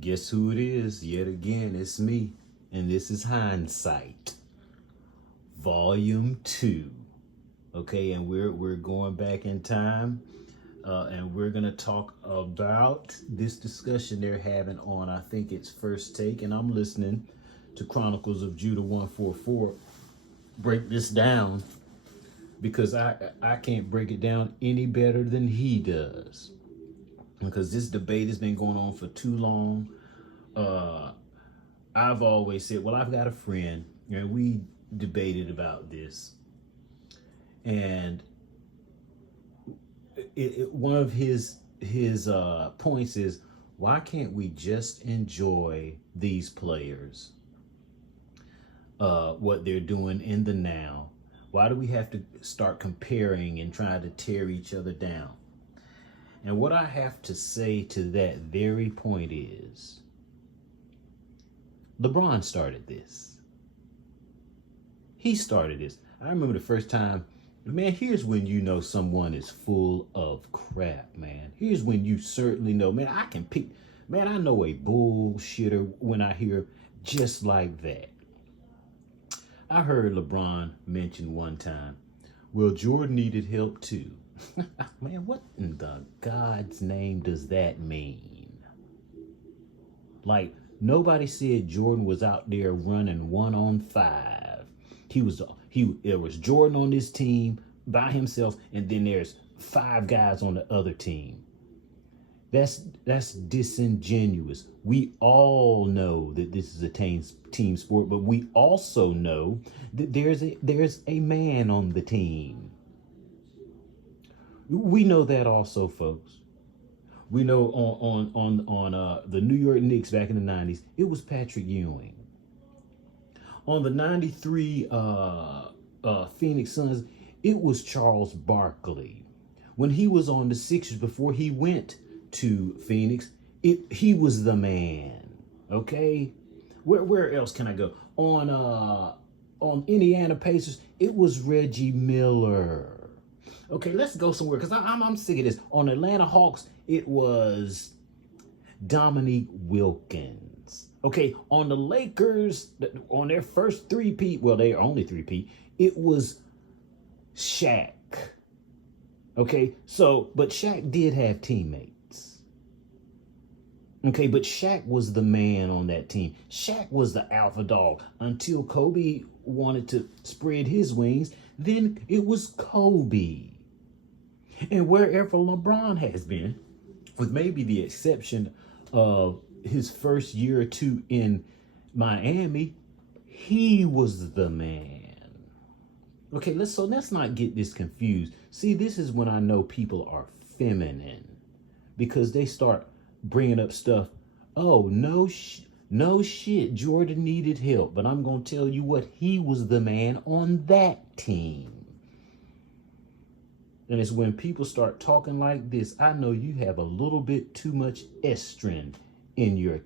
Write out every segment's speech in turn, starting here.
Guess who it is? Yet again, it's me. And this is Hindsight, Volume 2. Okay, and we're going back in time. And we're gonna talk about this discussion they're having on, I think it's First Take, and I'm listening to Chronicles of Judah 144 break this down because I can't break it down any better than he does. Because this debate has been going on for too long. I've always said, well, I've got a friend, and we debated about this, and one of his points is, why can't we just enjoy these players, what they're doing in the now? Why do we have to start comparing and trying to tear each other down? And what I have to say to that very point is, LeBron started this. He started this. I remember the first time, man, here's when you know someone is full of crap, man. Here's when you certainly know, man, I can pick, man, I know a bullshitter when I hear just like that. I heard LeBron mention one time, well, Jordan needed help too. Man, what in the God's name does that mean? Like, nobody said Jordan was out there running 1-on-5. There was Jordan on this team by himself, and then there's 5 guys on the other team. That's disingenuous. We all know that this is a team sport, but we also know that there's a man on the team. We know that also, folks. We know on the New York Knicks back in the 90s, it was Patrick Ewing. On the 93 Phoenix Suns, it was Charles Barkley. When he was on the Sixers before he went to Phoenix, he was the man. Okay? Where else can I go? On Indiana Pacers, it was Reggie Miller. Okay, let's go somewhere, because I'm sick of this. On Atlanta Hawks, it was Dominique Wilkins. Okay, on the Lakers, on their first three-peat, well, they only three-peat, it was Shaq. Okay, so, but Shaq did have teammates. Okay, but Shaq was the man on that team. Shaq was the alpha dog until Kobe wanted to spread his wings. Then it was Kobe. And wherever LeBron has been, with maybe the exception of his first year or two in Miami, he was the man. Okay, let's not get this confused. See, this is when I know people are feminine, because they start bringing up stuff. Oh, no shit, Jordan needed help, but I'm going to tell you what, he was the man on that team. And it's when people start talking like this, I know you have a little bit too much estrogen in your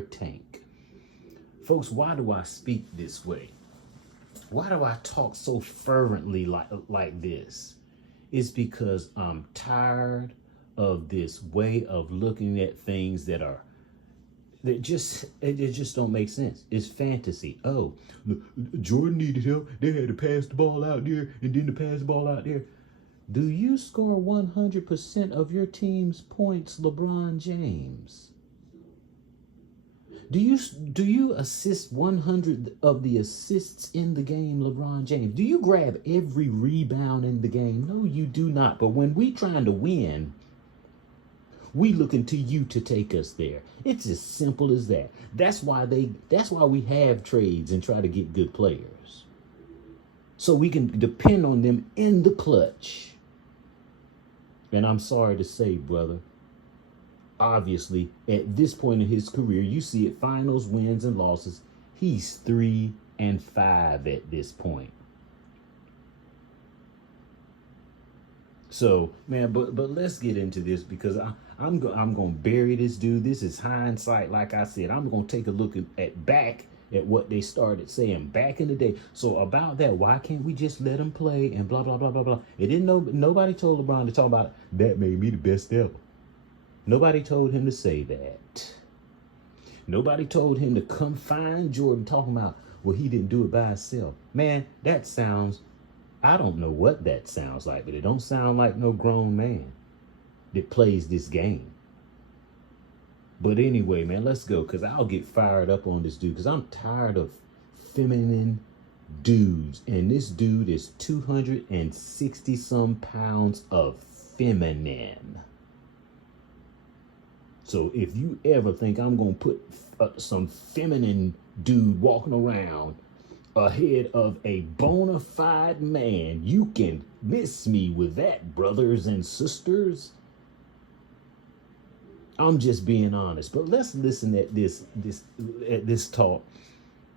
tank. Folks, why do I speak this way? Why do I talk so fervently like this? It's because I'm tired of this way of looking at things that just don't make sense. It's fantasy. Oh, Jordan needed help. They had to pass the ball out there and then to pass the ball out there. Do you score 100% of your team's points, LeBron James? Do you assist 100 of the assists in the game, LeBron James? Do you grab every rebound in the game? No, you do not. But when we trying to win, we looking to you to take us there. It's as simple as that. That's why we have trades and try to get good players, so we can depend on them in the clutch. And I'm sorry to say, brother, obviously at this point in his career, you see it, finals, wins and losses, he's 3-5 at this point. So, man, but let's get into this, because I'm going to bury this dude. This is hindsight. Like I said, I'm going to take a look back at what they started saying back in the day. So about that, why can't we just let him play and blah, blah, blah, blah, blah. It didn't know, nobody told LeBron to talk about, that made me the best ever. Nobody told him to say that. Nobody told him to come find Jordan talking about, well, he didn't do it by himself. Man, that sounds, I don't know what that sounds like, but it don't sound like no grown man that plays this game. But anyway, man, let's go, because I'll get fired up on this dude, because I'm tired of feminine dudes. And this dude is 260 some pounds of feminine. So if you ever think I'm going to put some feminine dude walking around ahead of a bona fide man, you can miss me with that, brothers and sisters. I'm just being honest. But let's listen at this talk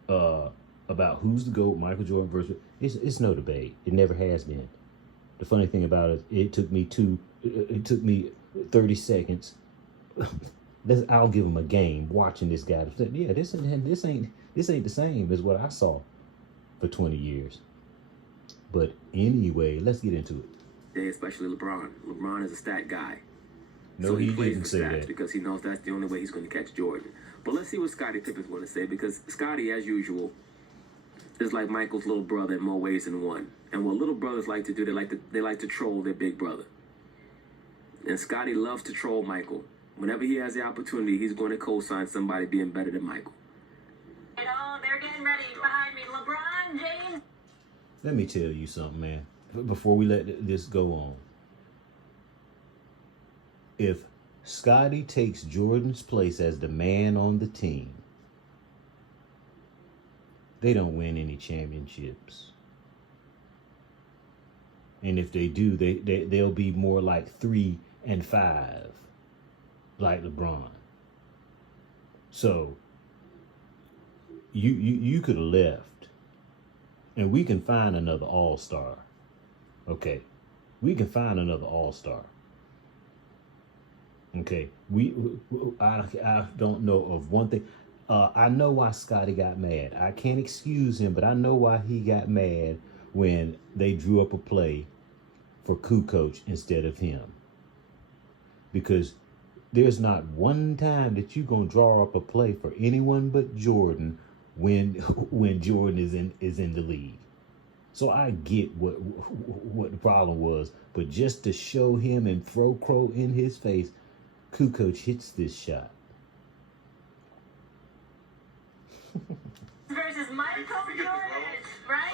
about who's the GOAT, Michael Jordan versus. It's no debate. It never has been. The funny thing about it, it took me 30 seconds. I'll give him a game watching this guy. Yeah, this ain't the same as what I saw for 20 years. But anyway, let's get into it. Especially LeBron. LeBron is a stat guy. No, so he plays didn't say that because he knows that's the only way he's going to catch Jordan. But let's see what Scottie Pippen's going to say, because Scottie, as usual, is like Michael's little brother in more ways than one. And what little brothers like to do, they like to troll their big brother. And Scottie loves to troll Michael. Whenever he has the opportunity, he's going to co-sign somebody being better than Michael. You know, they're getting ready behind me. LeBron James. Let me tell you something, man. Before we let this go on. If Scottie takes Jordan's place as the man on the team, they don't win any championships. And if they do, they'll be more like 3 and 5, like LeBron. So you could have left, and we can find another all-star. Okay, we can find another all-star. Okay, I don't know of one thing. I know why Scottie got mad. I can't excuse him, but I know why he got mad when they drew up a play for Kukoc instead of him. Because there's not one time that you're gonna draw up a play for anyone but Jordan when Jordan is in the league. So I get what the problem was, but just to show him and throw crow in his face, Kukoc hits this shot. Versus Michael Jordan, right?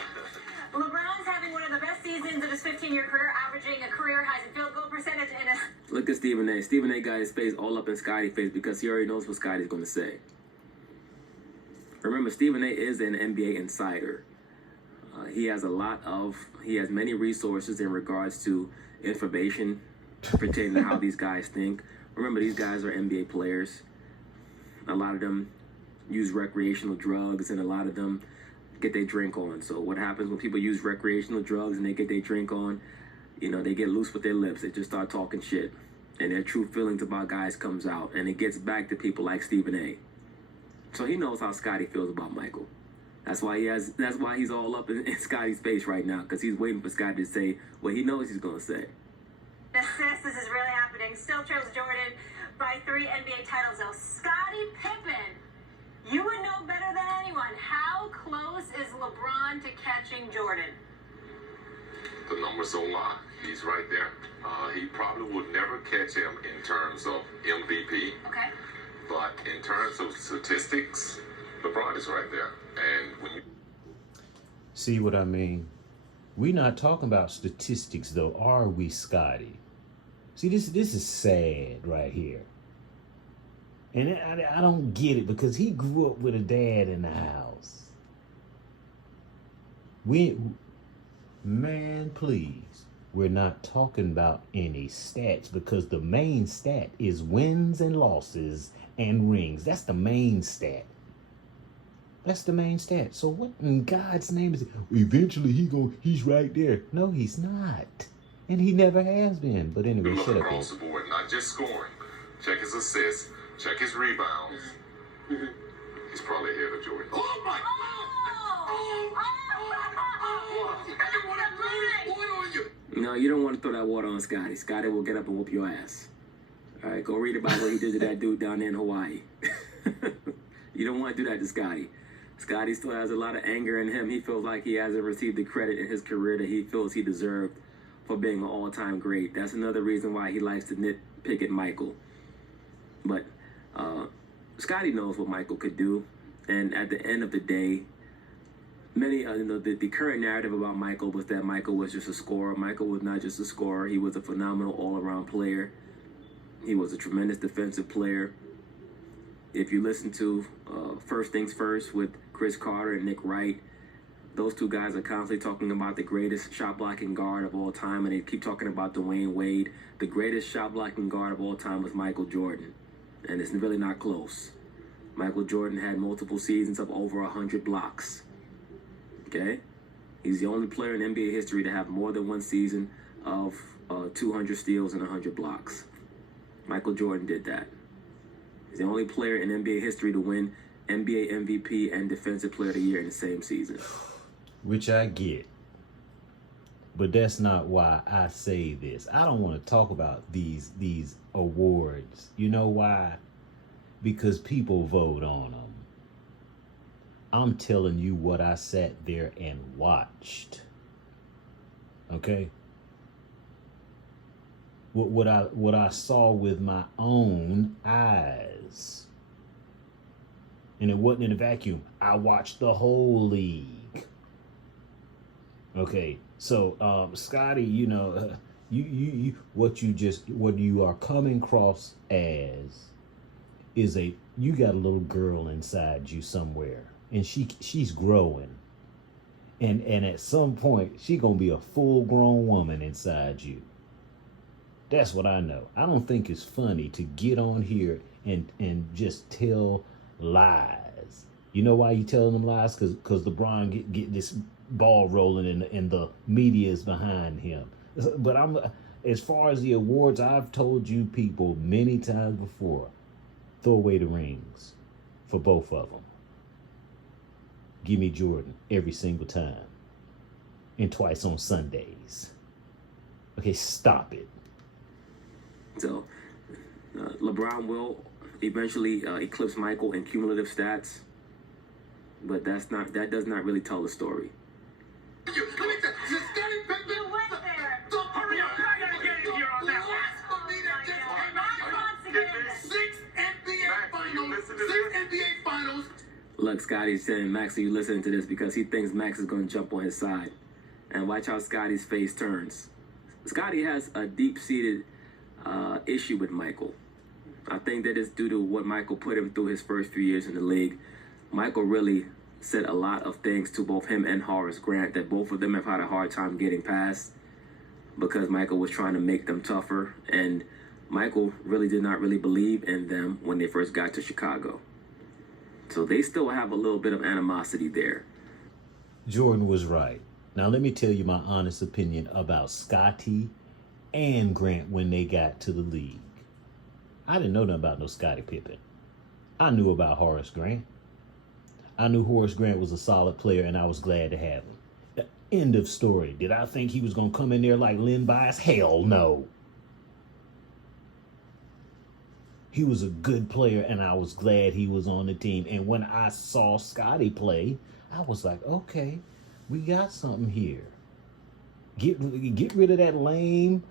LeBron's having one of the best seasons of his 15-year career, averaging a career high in field goal percentage and a... Look at Stephen A. Stephen A. got his face all up in Scottie's face because he already knows what Scottie's going to say. Remember, Stephen A. is an NBA insider. He has many resources in regards to information pertaining to how these guys think. Remember, these guys are NBA players. A lot of them use recreational drugs, and a lot of them get their drink on. So what happens when people use recreational drugs and they get their drink on? You know, they get loose with their lips. They just start talking shit. And their true feelings about guys comes out. And it gets back to people like Stephen A. So he knows how Scottie feels about Michael. That's why he's all up in Scottie's face right now, because he's waiting for Scottie to say what he knows he's going to say. Assist, this is really happening. Still trails Jordan by 3 NBA titles, though. Scottie Pippen, you would know better than anyone. How close is LeBron to catching Jordan? The numbers don't lie. He's right there. He probably would never catch him in terms of MVP. Okay. But in terms of statistics, LeBron is right there. And when you see what I mean? We're not talking about statistics, though, are we, Scottie? See, this is sad right here. And I don't get it, because he grew up with a dad in the house. Man, please. We're not talking about any stats, because the main stat is wins and losses and rings. That's the main stat. That's the main stat. So what in God's name is it? Eventually he's right there. No, he's not. And he never has been. But anyway, shut up. Across the board, not just scoring. Check his assists, check his rebounds. He's probably ahead of Jordan. Oh my No, you don't want to throw that water on Scottie. Scottie will get up and whoop your ass. All right, go read about what he did to that dude down there in Hawaii. You don't want to do that to Scottie. Scottie still has a lot of anger in him. He feels like he hasn't received the credit in his career that he feels he deserved for being an all-time great. That's another reason why he likes to nitpick at Michael. But Scottie knows what Michael could do. And at the end of the day, the current narrative about Michael was that Michael was just a scorer. Michael was not just a scorer. He was a phenomenal all-around player. He was a tremendous defensive player. If you listen to First Things First with Chris Carter and Nick Wright, those two guys are constantly talking about the greatest shot-blocking guard of all time, and they keep talking about Dwayne Wade. The greatest shot-blocking guard of all time was Michael Jordan, and it's really not close. Michael Jordan had multiple seasons of over 100 blocks. Okay? He's the only player in NBA history to have more than one season of 200 steals and 100 blocks. Michael Jordan did that. He's the only player in NBA history to win NBA MVP and Defensive Player of the Year in the same season. Which I get. But that's not why I say this. I don't want to talk about these awards. You know why? Because people vote on them. I'm telling you what I sat there and watched. Okay? What I saw with my own eyes. And it wasn't in a vacuum. I watched the whole league. Okay, so Scottie, you know, what you are coming across as is you got a little girl inside you somewhere, and she's growing, and at some point she gonna be a full-grown woman inside you. That's what I know. I don't think it's funny to get on here and just tell lies. You know why you telling them lies? Because LeBron get this ball rolling and the media is behind him. But as far as the awards, I've told you people many times before, throw away the rings for both of them. Give me Jordan every single time. And twice on Sundays. Okay, stop it. So, LeBron will eventually eclipse Michael in cumulative stats, but that does not really tell the story. You went there. Hurry up, I gotta get in here on that one. Look, Scottie's saying Max, are you listening to this? Because he thinks Max is going to jump on his side. And watch how Scottie's face turns. Scottie has a deep-seated issue with Michael. I think that is due to what Michael put him through his first few years in the league. Michael really said a lot of things to both him and Horace Grant that both of them have had a hard time getting past because Michael was trying to make them tougher, and Michael really did not really believe in them when they first got to Chicago. So they still have a little bit of animosity there. Jordan was right. Now let me tell you my honest opinion about Scottie and Grant when they got to the league. I didn't know nothing about no Scottie Pippen. I knew about Horace Grant. I knew Horace Grant was a solid player, and I was glad to have him. End of story. Did I think he was going to come in there like Len Bias? Hell no. He was a good player, and I was glad he was on the team. And when I saw Scottie play, I was like, okay, we got something here. Get rid of that lame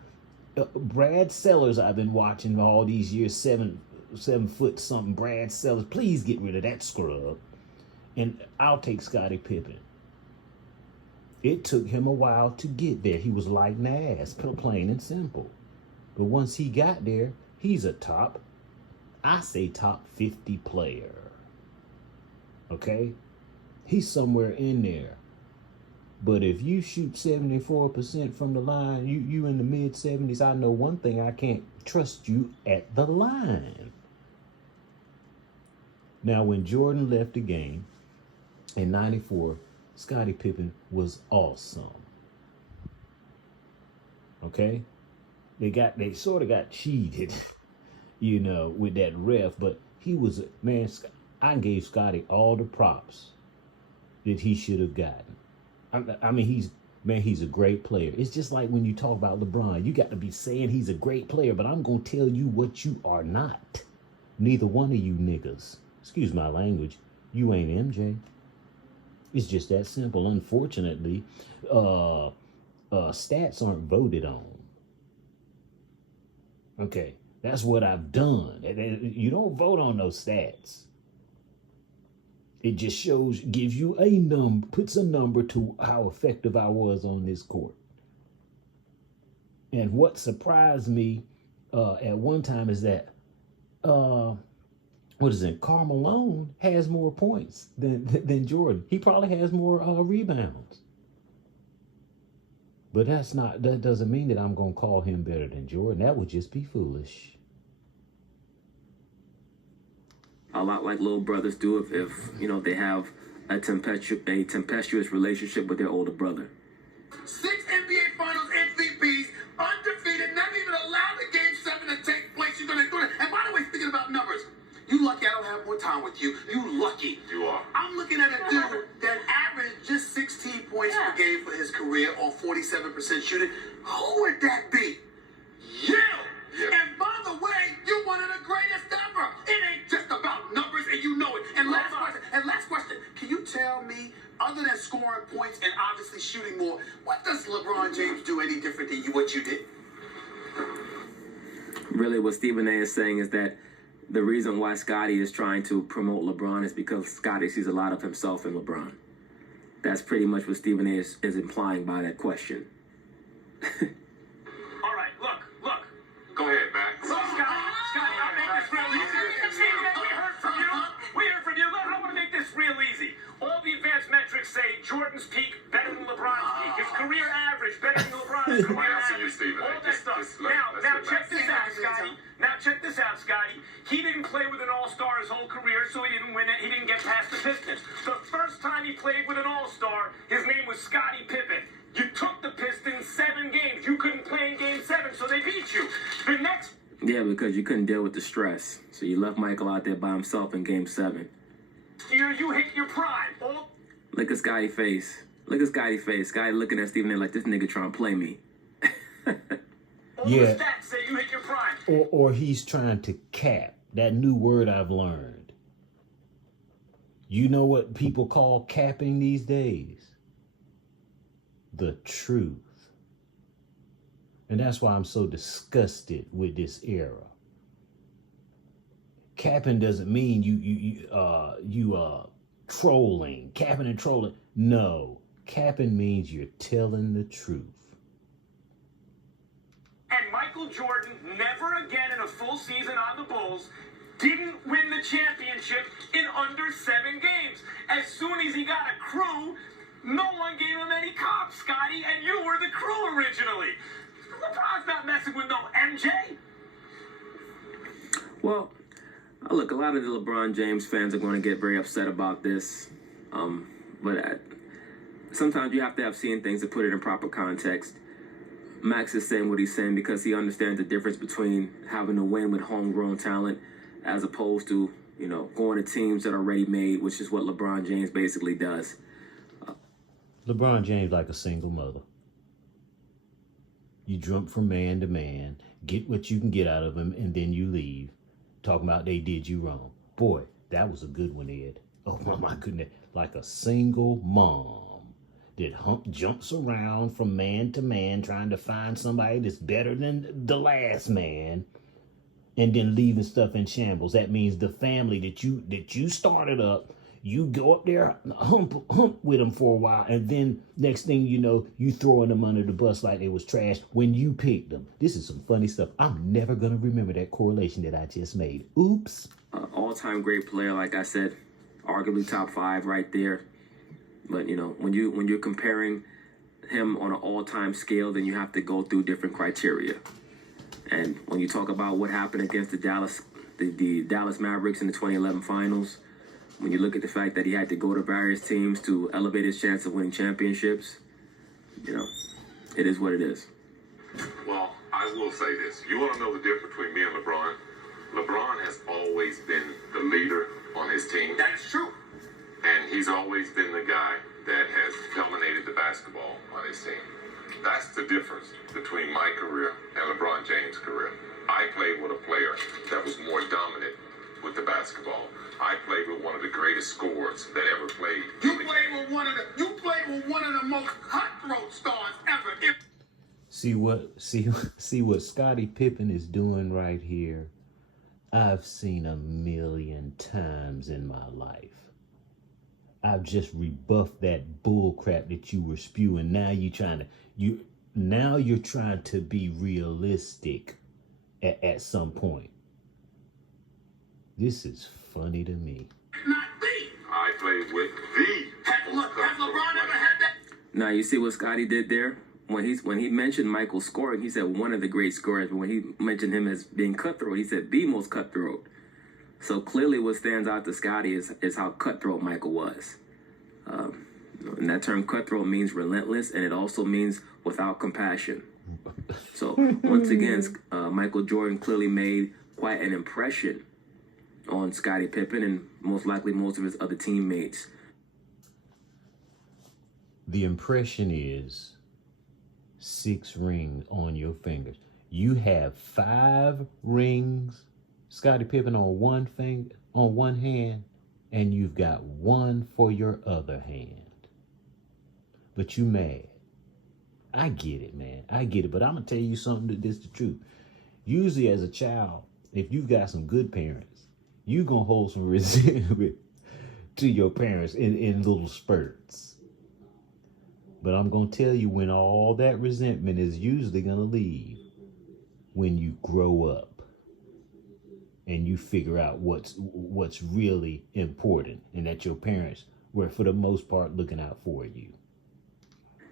Brad Sellers I've been watching all these years, 7 foot something Brad Sellers. Please get rid of that scrub. And I'll take Scottie Pippen. It took him a while to get there. He was like Nas, plain and simple. But once he got there, he's a top 50 player. Okay? He's somewhere in there. But if you shoot 74% from the line, you in the mid-70s, I know one thing, I can't trust you at the line. Now, when Jordan left the game in 94, Scottie Pippen was awesome. Okay? They sort of got cheated, you know, with that ref, but he was, man, I gave Scottie all the props that he should have gotten. I mean, Man, he's a great player. It's just like when you talk about LeBron. You got to be saying he's a great player, but I'm going to tell you what you are not. Neither one of you niggas, excuse my language, you ain't MJ. It's just that simple. Unfortunately, stats aren't voted on. Okay, that's what I've done. You don't vote on those stats. It just shows, gives you a number, puts a number to how effective I was on this court. And what surprised me at one time is that, Karl Malone has more points than Jordan. He probably has more rebounds. But that doesn't mean that I'm going to call him better than Jordan. That would just be foolish. A lot like little brothers do if they have a tempestuous relationship with their older brother. 6 NBA Finals MVPs, undefeated, never even allowed the Game 7 to take place. You're going to do it. And by the way, speaking about numbers, you lucky I don't have more time with you. You lucky. You are. I'm looking at a dude that averaged just 16 points per game for his career on 47% shooting. Who would that be? You! Yeah. And by the way, you're one of the greatest ever. It ain't just about numbers, and you know it. And last question. Can you tell me, other than scoring points and obviously shooting more, what does LeBron James do any different than what you did? Really, what Stephen A is saying is that the reason why Scottie is trying to promote LeBron is because Scottie sees a lot of himself in LeBron. That's pretty much what Stephen A is implying by that question. All right, look. Go ahead, Max. Scottie, I'll make this real easy. We heard from you. Look, I want to make this real easy. All the advanced metrics say Jordan's peak better than LeBron's peak. His career average better than LeBron's career average. All that stuff. Now check this out, Scottie. Now check this out, Scottie. He didn't play with an all-star his whole career, so he didn't win it. He didn't get past the Pistons. The first time he played with an all-star, his name was Scottie Pippen. You took the Pistons 7 games. You couldn't play in Game 7, so they beat you. The next... Yeah, because you couldn't deal with the stress. So you left Michael out there by himself in Game 7. year, you hit your prime. Look at Scottie face. Look at Scottie face. Scottie looking at Stephen A like, this nigga trying to play me. All the stats say you hit your prime. Or he's trying to cap. That new word I've learned. You know what people call capping these days? The truth. And that's why I'm so disgusted with this era. Capping doesn't mean you trolling. Capping and trolling. No. Capping means you're telling the truth. And Michael Jordan, never again in a full season on the Bulls, didn't win the championship in under 7 games. As soon as he got a crew, no one gave him any cops, Scottie, and you were the crew originally. LeBron's not messing with no MJ. Well, look, a lot of the LeBron James fans are going to get very upset about this. But sometimes you have to have seen things to put it in proper context. Max is saying what he's saying because he understands the difference between having to win with homegrown talent as opposed to, going to teams that are ready-made, which is what LeBron James basically does. LeBron James like a single mother. You jump from man to man, get what you can get out of him, and then you leave. Talking about they did you wrong. Boy, that was a good one, Ed. Oh, my goodness. Like a single mom that jumps around from man to man trying to find somebody that's better than the last man and then leaving stuff in shambles. That means the family that you started up, you go up there, hump with them for a while, and then next thing you know, you throwing them under the bus like it was trash when you picked them. This is some funny stuff. I'm never going to remember that correlation that I just made. Oops. All-time great player, like I said, arguably top 5 right there. But, when you're comparing him on an all-time scale, then you have to go through different criteria. And when you talk about what happened against the Dallas Mavericks in the 2011 finals, when you look at the fact that he had to go to various teams to elevate his chance of winning championships, it is what it is. Well, I will say this. You want to know the difference between me and LeBron? LeBron has always been the leader on his team. That's true. And he's always been the guy that has dominated the basketball on his team. That's the difference between my career and LeBron James' career. I played with a player that was more dominant with the basketball. I played with one of the greatest scorers that ever played. You played with one of the most cutthroat stars ever. See what Scottie Pippen is doing right here. I've seen a million times in my life. I've just rebuffed that bull crap that you were spewing. Now you're trying to be realistic at some point. This is funny to me. Not me. I played with the. Look, has LeBron ever had that? Now you see what Scottie did there? When he mentioned Michael scoring, he said one of the great scorers. But when he mentioned him as being cutthroat, he said the most cutthroat. So clearly what stands out to Scottie is how cutthroat Michael was. And that term cutthroat means relentless, and it also means without compassion. So once again, Michael Jordan clearly made quite an impression on Scottie Pippen and most likely most of his other teammates. The impression is 6 rings on your fingers. You have 5 rings, Scottie Pippen, on one finger, on one hand, and you've got 1 for your other hand. But you mad. I get it, man. I get it. But I'm going to tell you something that is the truth. Usually as a child, if you've got some good parents, you're going to hold some resentment to your parents in little spurts. But I'm going to tell you when all that resentment is usually going to leave when you grow up and you figure out what's really important, and that your parents were, for the most part, looking out for you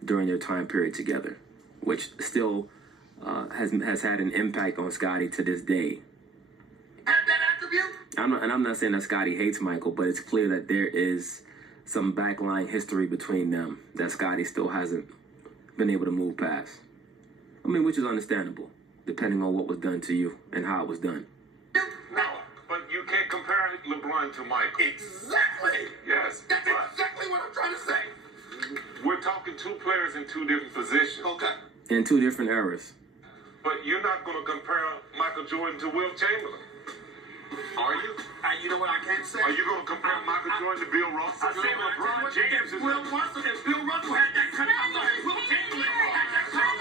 during their time period together, which still has had an impact on Scottie to this day. Have that attribute? I'm not saying that Scottie hates Michael, but it's clear that there is some backline history between them that Scottie still hasn't been able to move past. I mean, which is understandable, depending on what was done to you and how it was done. No, but you can't compare LeBron to Michael. Exactly. Yes, That's but exactly what I'm trying to say. we're talking 2 players in 2 different positions. Okay. In 2 different eras. But you're not going to compare Michael Jordan to Will Chamberlain. Are you? And you know what I can't say? Are you going to compare Michael Jordan to Bill Russell? I say LeBron James is Will Russell, if Bill Russell had that cut, I'm sorry, Will Chamberlain had that cut.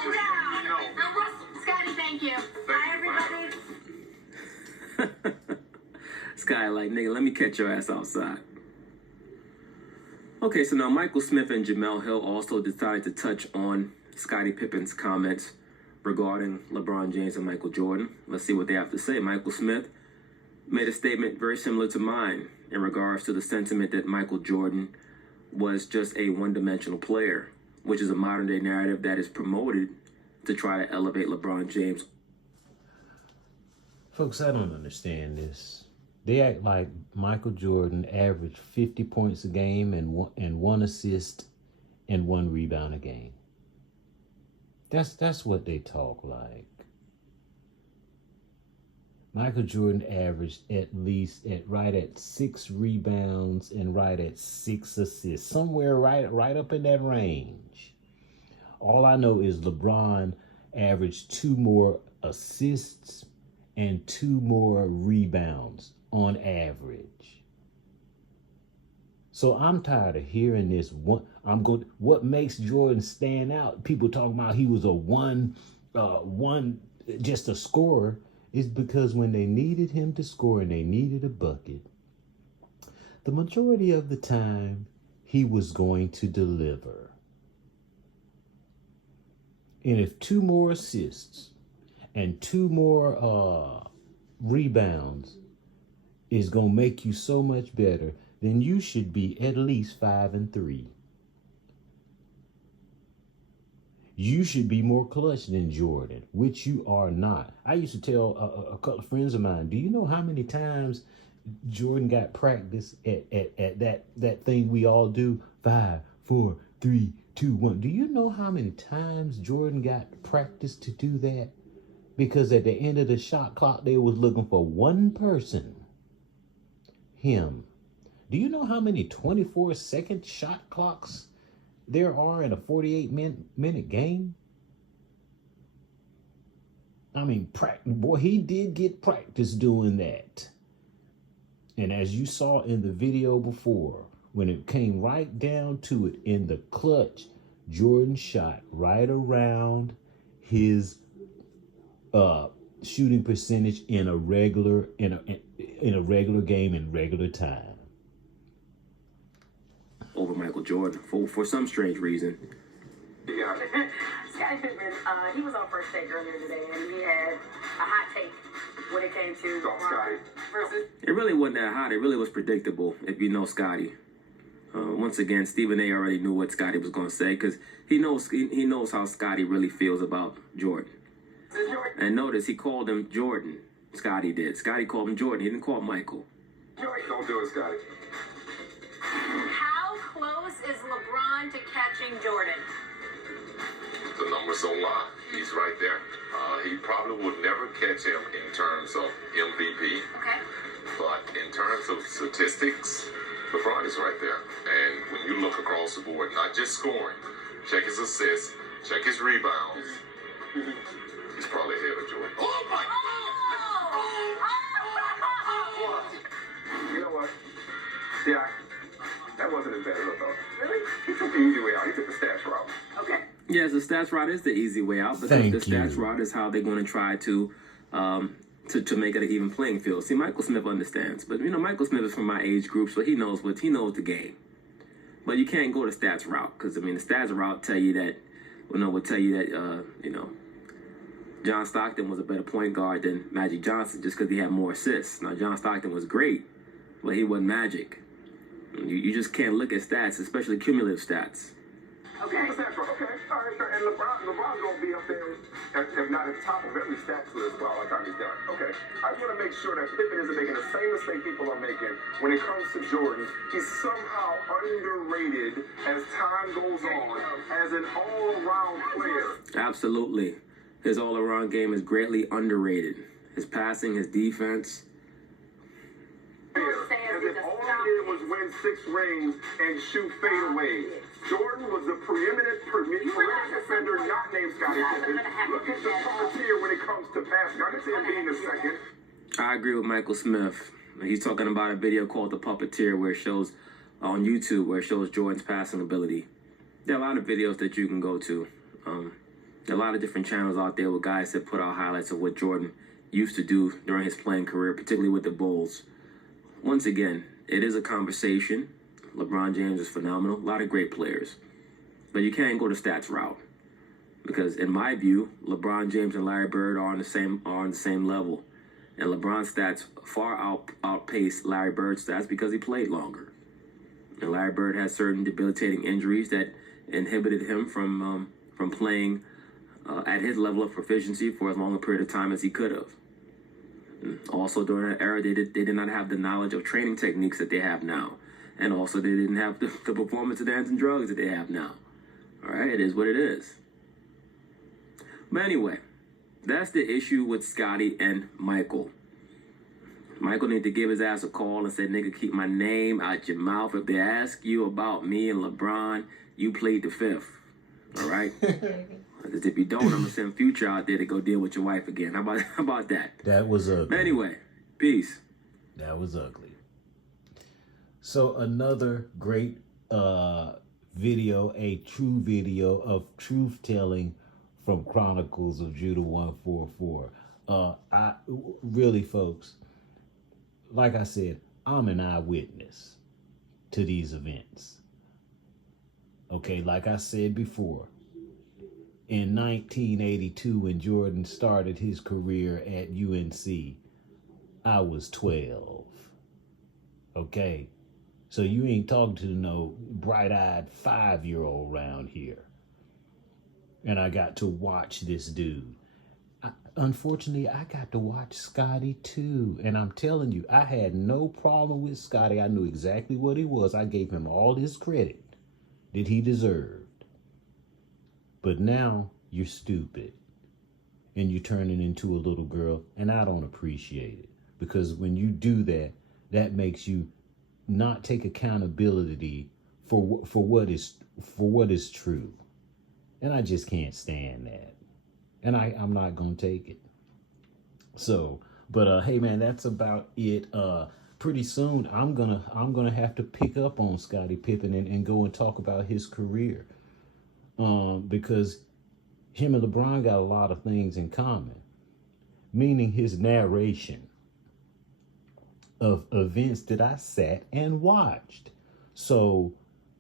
No. Bill Russell. Scottie, thank you. Bye, everybody. Sky, like, nigga, let me catch your ass outside. Okay, so now Michael Smith and Jamel Hill also decided to touch on Scottie Pippen's comments regarding LeBron James and Michael Jordan. Let's see what they have to say. Michael Smith made a statement very similar to mine in regards to the sentiment that Michael Jordan was just a one-dimensional player, which is a modern-day narrative that is promoted to try to elevate LeBron James. Folks, I don't understand this. They act like Michael Jordan averaged 50 points a game and one assist and 1 rebound a game. That's what they talk like. Michael Jordan averaged right at 6 rebounds and right at 6 assists, somewhere right up in that range. All I know is LeBron averaged 2 more assists and 2 more rebounds on average. So I'm tired of hearing this. What makes Jordan stand out? People talking about he was just a scorer. Is because when they needed him to score and they needed a bucket, the majority of the time he was going to deliver. And if 2 more assists and 2 more rebounds is going to make you so much better, then you should be at least 5-3. You should be more clutch than Jordan, which you are not. I used to tell a couple of friends of mine, do you know how many times Jordan got practice at that thing we all do? 5, 4, 3, 2, 1. Do you know how many times Jordan got practice to do that? Because at the end of the shot clock, they was looking for one person. Him. Do you know how many 24-second shot clocks there are in a 48-minute game? I mean, boy, he did get practice doing that. And as you saw in the video before, when it came right down to it in the clutch, Jordan shot right around his shooting percentage in a regular game in regular time. Over Michael Jordan for some strange reason. Yeah. Scottie Pippen, he was on First Take earlier today, and he had a hot take when it came to LeBron versus. It really wasn't that hot. It really was predictable if you know Scottie. Once again, Stephen A. already knew what Scottie was going to say because he knows how Scottie really feels about Jordan. And notice he called him Jordan. Scottie did. Scottie called him Jordan. He didn't call him Michael. Don't do it, Scottie. How close is LeBron to catching Jordan? The numbers don't lie. He's right there. He probably will never catch him in terms of MVP. Okay. But in terms of statistics, LeBron is right there. And when you look across the board, not just scoring, check his assists, check his rebounds, he's probably ahead of Jordan. Oh my You know what? Yeah, that wasn't as bad as I thought. Really? He took the easy way out. He took the stats route. Okay. Yes, the stats route is the easy way out because the stats route is how they're going to try to make it an even playing field. See, Michael Smith understands, but Michael Smith is from my age group, so he knows the game. But you can't go the stats route because the stats route tell you that, John Stockton was a better point guard than Magic Johnson just because he had more assists. Now, John Stockton was great, but he wasn't Magic. You just can't look at stats, especially cumulative stats. Okay. Stats route. Okay. All right. Sure. And LeBron's going to be up there, if not at the top of every stats list by all the time he's done. Okay. I just want to make sure that Pippen isn't making the same mistake people are making when it comes to Jordan. He's somehow underrated as time goes on as an all-around player. Absolutely. His all-around game is greatly underrated. His passing, his defense. As if all he did was win 6 rings and shoot fadeaways. Jordan was the preeminent defender not named Scottie Pippen. Look at the puppeteer when it comes to passing. I can see him being the second. I agree with Michael Smith. He's talking about a video called The Puppeteer where it shows on YouTube where it shows Jordan's passing ability. There are a lot of videos that you can go to. There are a lot of different channels out there with guys that put out highlights of what Jordan used to do during his playing career, particularly with the Bulls. Once again, it is a conversation. LeBron James is phenomenal. A lot of great players. But you can't go the stats route. Because in my view, LeBron James and Larry Bird are on the same level. And LeBron's stats far outpace Larry Bird's stats because he played longer. And Larry Bird has certain debilitating injuries that inhibited him from playing at his level of proficiency for as long a period of time as he could have. Also, during that era, they did not have the knowledge of training techniques that they have now. And also, they didn't have the performance enhancing drugs that they have now. All right, it is what it is. But anyway, that's the issue with Scottie and Michael. Michael need to give his ass a call and say, nigga, keep my name out your mouth. If they ask you about me and LeBron, you plead the fifth. All right? Because if you don't, I'm going to send Future out there to go deal with your wife again. How about that? That was ugly. But anyway, peace. That was ugly. So another great video, a true video of truth telling from Chronicles of Judah 144. I really, folks, like I said, I'm an eyewitness to these events. Okay, like I said before, in 1982, when Jordan started his career at UNC, I was 12. Okay, so you ain't talking to no bright-eyed 5-year-old around here. And I got to watch this dude. Unfortunately, I got to watch Scottie too. And I'm telling you, I had no problem with Scottie. I knew exactly what he was. I gave him all his credit that he deserved. But now you're stupid. And you're turning into a little girl. And I don't appreciate it. Because when you do that, that makes you not take accountability for what is true. And I just can't stand that. And I'm not going to take it. So, but hey man, that's about it. Pretty soon I'm gonna have to pick up on Scottie Pippen and go and talk about his career. Because him and LeBron got a lot of things in common, meaning his narration of events that I sat and watched. So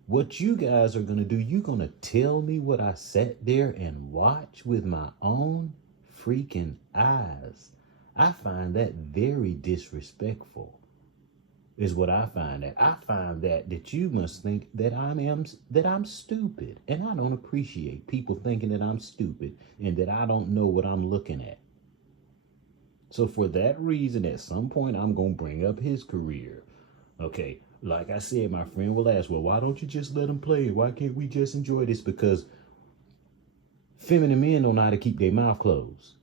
what you guys are going to do, you're going to tell me what I sat there and watched with my own freaking eyes. I find that very disrespectful, is what I find. That I find that you must think that I'm stupid, and I don't appreciate people thinking that I'm stupid and that I don't know what I'm looking at. So for that reason, at some point, I'm going to bring up his career. Okay, like I said, my friend will ask, well, why don't you just let him play? Why can't we just enjoy this? Because feminine men don't know how to keep their mouth closed.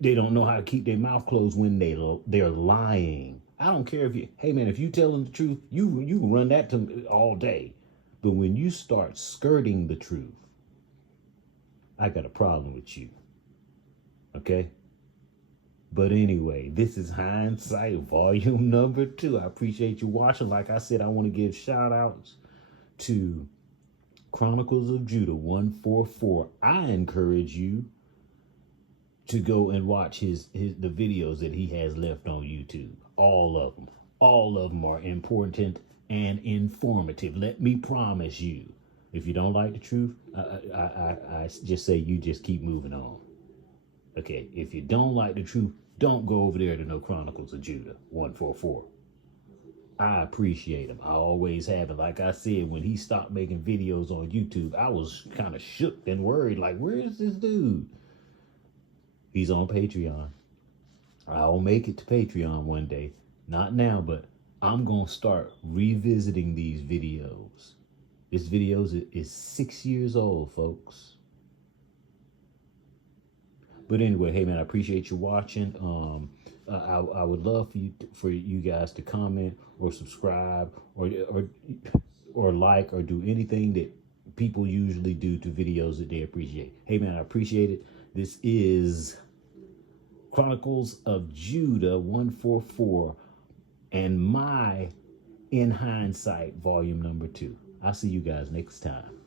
They don't know how to keep their mouth closed when they're lying. I don't care if you, hey man, if you tell them the truth, you can run that to me all day. But when you start skirting the truth, I got a problem with you. Okay? But anyway, this is Hindsight volume number 2. I appreciate you watching. Like I said, I want to give shout outs to Chronicles of Judah 144. I encourage you to go and watch the videos that he has left on YouTube. All of them. All of them are important and informative. Let me promise you. If you don't like the truth, I just say you just keep moving on. Okay, if you don't like the truth, don't go over there to no Chronicles of Judah 144. I appreciate him. I always have. And like I said, when he stopped making videos on YouTube, I was kind of shook and worried. Like, where is this dude? He's on Patreon. I'll make it to Patreon one day. Not now, but I'm going to start revisiting these videos. This video is 6 years old, folks. But anyway, hey man, I appreciate you watching. I would love for you guys to comment or subscribe or like or do anything that people usually do to videos that they appreciate. Hey man, I appreciate it. This is Chronicles of Judah 144 and my In Hindsight volume number 2. I'll see you guys next time.